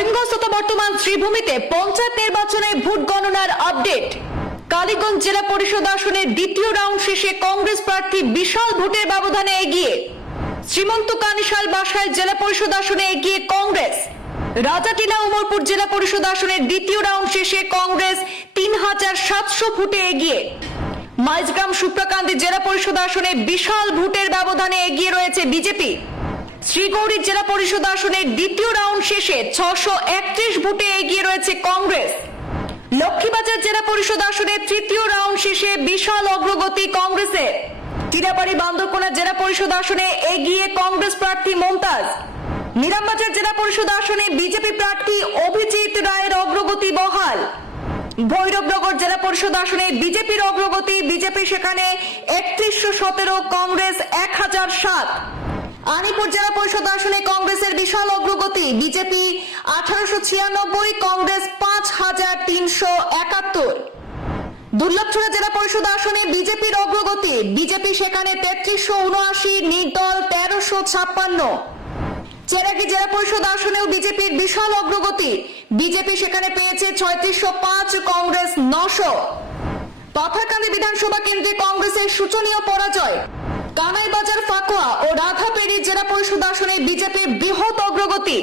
করিমগঞ্জ বর্তমান শ্রীভূমিতে পঞ্চায়েত নির্বাচনে ভোট গণনার আপডেট। কালীগঞ্জ জেলা পরিষদ আসনের দ্বিতীয় রাউন্ড শেষে কংগ্রেস প্রার্থী বিশাল ভোটের ব্যবধানে এগিয়ে। শ্রীমন্ত কানিশাল বাসায় জেলা পরিষদ আসনে এগিয়ে কংগ্রেস। রাজাটিলা উমরপুর জেলা পরিষদ আসনের দ্বিতীয় রাউন্ড শেষে কংগ্রেস তিন হাজার সাতশো ফুটে এগিয়ে। মাইজগ্রাম সুপ্রাকান্তি জেলা পরিষদ আসনে বিশাল ভোটের ব্যবধানে এগিয়ে রয়েছে বিজেপি। শ্রীগৌরী জেলা পরিষদ আসনের দ্বিতীয় রাউন্ড শেষে ছশো একত্রিশ ভোটে এগিয়ে রয়েছে কংগ্রেস। লক্ষ্মীবাজার জেলা পরিষদ আসনের তৃতীয় রাউন্ড শেষে বিশাল অগ্রগতি কংগ্রেসের। টিরাবাড়ি বান্দরকোনা জেলা পরিষদ আসনে এগিয়ে কংগ্রেস প্রার্থী মমতাজ। নিরামবাজার জেলা পরিষদ আসনে বিজেপি প্রার্থী অভিজিৎ রায়ের অগ্রগতি বহাল। ভৈরবনগর জেলা পরিষদ আসনে বিজেপির অগ্রগতি, বিজেপি সেখানে একত্রিশশো সতেরো, কংগ্রেস এক হাজার সাত। আনিপুর জেলা পরিষদ আসনে কংগ্রেসের বিশাল অগ্রগতি। বিজেপি আঠারোশো ছিয়ানব্বই, কংগ্রেস পাঁচ হাজার তিনশো একাত্তর। দুর্লভছড়া জেলা পরিষদ আসনে বিজেপির অগ্রগতি। বিজেপি সেখানে তেত্রিশশো উনআশি, নির্দল তেরোশো ছাপ্পান্ন। চেরাগি জেলা পরিষদ আসনেও বিজেপির বিশাল অগ্রগতি। বিজেপি সেখানে পেয়েছে ছয়ত্রিশশো পাঁচ, কংগ্রেস নশো। পাথারকান্দি বিধানসভা কেন্দ্রে কংগ্রেসের সূচনীয় পরাজয়। কানাইবাজার ফাকুয়া ও রাধাপেরি পরিষদ বিজেপির বৃহৎ অগ্রগতি।